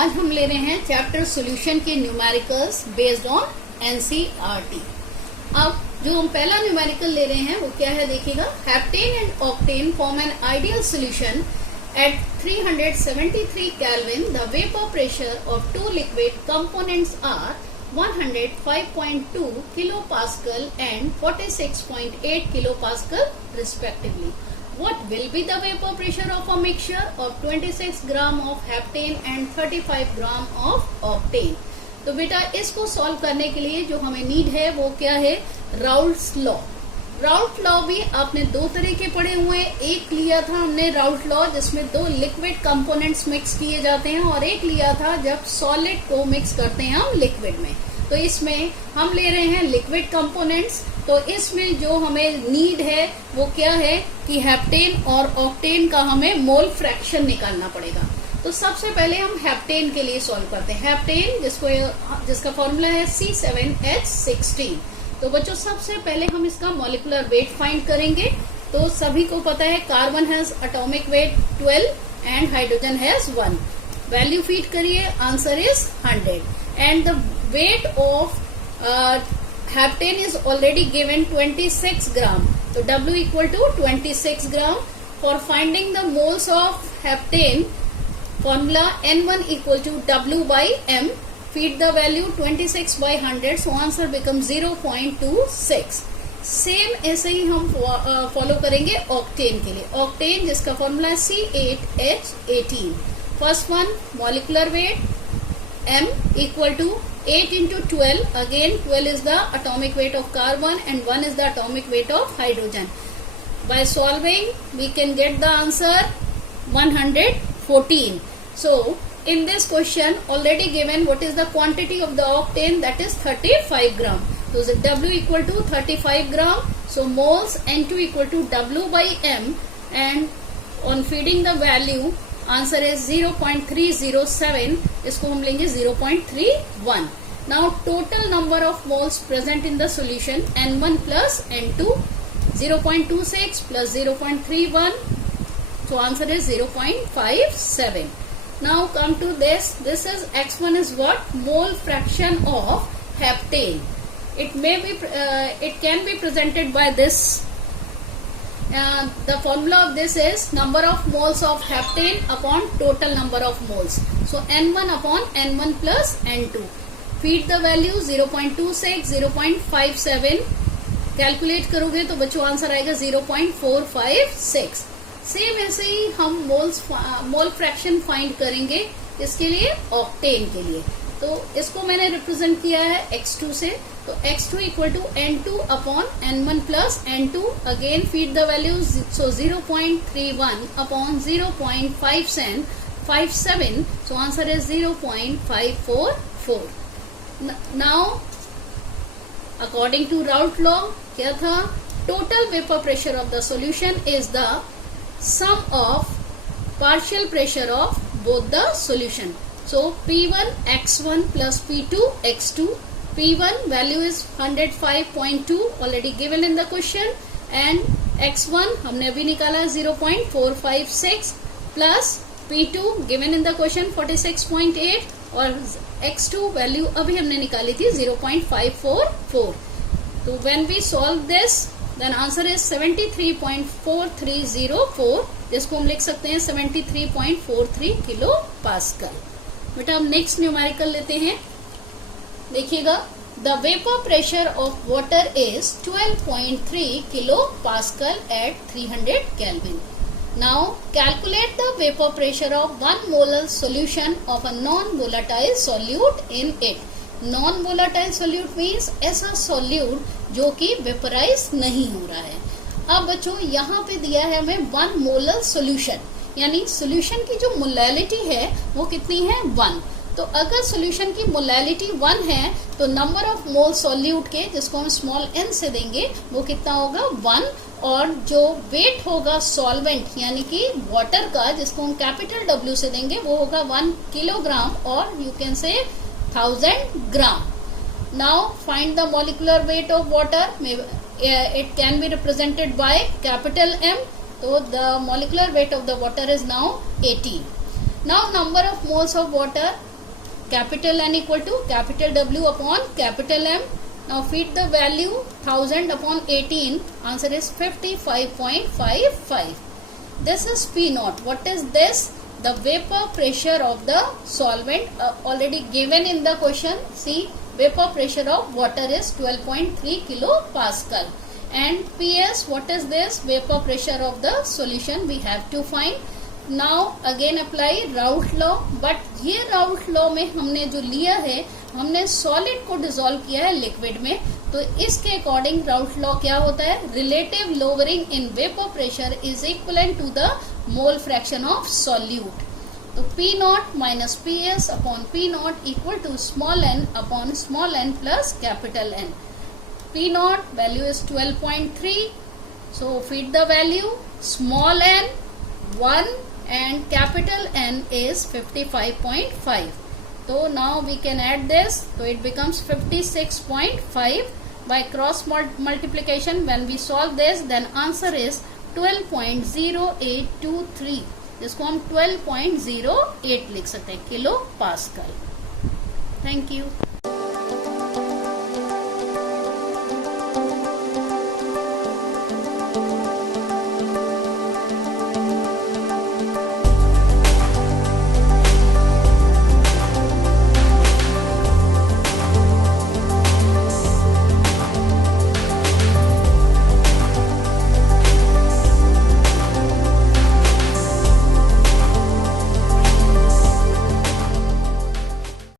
आज हम ले रहे हैं चैप्टर सॉल्यूशन के न्यूमेरिकल्स बेस्ड ऑन एनसीईआरटी। अब जो हम पहला न्यूमेरिकल ले रहे हैं वो क्या है देखिएगा। Heptane and octane form an ideal solution at 373 Kelvin. The vapor pressure of two liquid components are 105.2 kilopascal and 46.8 kilopascal respectively. What will be the vapor pressure of a mixture of 26 gram of heptane and 35 gram of octane? तो बेटा इसको solve करने के लिए जो हमें need है वो क्या है, राउल्ट्स लॉ। राउल्ट लॉ भी आपने दो तरह के पढ़े हुए हैं। एक लिया था हमने राउल्ट लॉ जिसमें दो लिक्विड कंपोनेंट्स मिक्स किए जाते हैं, और एक लिया था जब सॉलिड को मिक्स करते हैं हम लिक्विड में। तो इसमें हम ले रहे हैं लिक्विड कंपोनेंट्स। तो इसमें जो हमें नीड है वो क्या है कि हेप्टेन और ऑक्टेन का हमें मोल फ्रैक्शन निकालना पड़ेगा। तो सबसे पहले हम हेप्टेन के लिए सॉल्व करते हैं। हेप्टेन जिसका फॉर्मूला है C7H16। तो बच्चों सबसे पहले हम इसका मॉलिक्यूलर वेट फाइंड करेंगे। तो सभी को पता है carbon has atomic weight 12 and hydrogen has 1। Value feed करिए, answer is 100 and the weight of heptane is already given 26 gram. तो W equal to 26 gram. For finding the moles of heptane formula N1 equal to W by M। Feed the value 26 by 100, so answer becomes 0.26. Same ऐसे ही हम follow करेंगे octane के लिए। Octane जिसका formula है C8H18। First one molecular weight M equal to 8 into 12. Again 12 is the atomic weight of carbon and 1 is the atomic weight of hydrogen. By solving we can get the answer 114. So in this question already given what is the quantity of the octane, that is 35 gram. So the W equal to 35 gram. So moles N2 equal to W by M, and on feeding the value answer is 0.307. इसको हम लेंगे 0.31. Now total number of moles present in the solution N1 plus N2, 0.26 plus 0.31. So answer is 0.57. Now come to this. This is X1 is what? Mole fraction of heptane. It can be presented by this. The formula of this is number of moles of heptane upon total number of moles. So N1 upon N1 plus N2. Feed the value 0.26, 0.57. Calculate करोगे तो बच्चों answer आएगा 0.456. Same ऐसे ही हम mole fraction find करेंगे इसके लिए octane के लिए। तो इसको मैंने रिप्रेजेंट किया है X2 से। तो X2 equal to N2 upon N1 plus N2। Again feed the values, so 0.31 upon 0.57, so answer is 0.544। Now according to Raoult law क्या था, total vapour pressure of the solution is the sum of partial pressure of both the solution. So P1 X1 plus P2 X2. P1 value is 105.2 already given in the question, and X1 हमने अभी निकाला 0.456 plus P2 given in the question 46.8 और X2 value अभी हमने निकाली थी 0.544. तो when we solve this then answer is 73.4304, जिसको हम लिख सकते हैं 73.43 किलो पास्कल। बेटा हम नेक्स्ट न्यूमेरिकल लेते हैं। देखिएगा, the vapour pressure of water is 12.3 kilo pascal at 300 kelvin. Now calculate the vapour pressure of 1 molar solution of a non volatile solute in it. Non volatile solute means ऐसा solute जो कि vaporise नहीं हो रहा है। अब बच्चों यहाँ पे दिया है हमें 1 मोलर सोल्यूशन, यानी सोल्यूशन की जो मोलैलिटी है वो कितनी है 1। तो अगर सोल्यूशन की मोलैलिटी 1 है तो नंबर ऑफ मोल सोल्यूट के, जिसको हम स्मॉल n से देंगे, वो कितना होगा 1। और जो वेट होगा सॉल्वेंट यानी कि वाटर का, जिसको हम कैपिटल W से देंगे, वो होगा 1 किलोग्राम और you can say 1000 gram. Now find the molecular weight of water. It can be represented by capital M. So the molecular weight of the water is now 18. Now number of moles of water capital N equal to capital W upon capital M. Now feed the value 1000 upon 18. Answer is 55.55. This is P naught. What is this? The vapor pressure of the solvent, already given in the question. See, vapor pressure of water is 12.3 kilopascal. And PS, what is this? Vapor pressure of the solution we have to find. Now again apply Raoult law. But ये Raoult law में हमने जो लिया है, हमने solid को dissolve किया है लिक्विड में, तो इसके अकॉर्डिंग राउट लॉ क्या होता है? Relative lowering in vapour pressure is equivalent to the mole fraction of solute. तो P naught minus PS upon P naught equal to small n upon small n plus capital N. P naught value is 12.3. So feed the value small n 1 and capital N is 55.5. So now we can add this, so it becomes 56.5 by cross multiplication. When we solve this, then answer is 12.0823. जिसको हम 12.08 लिख सकते हैं kilo pascal. Thank you.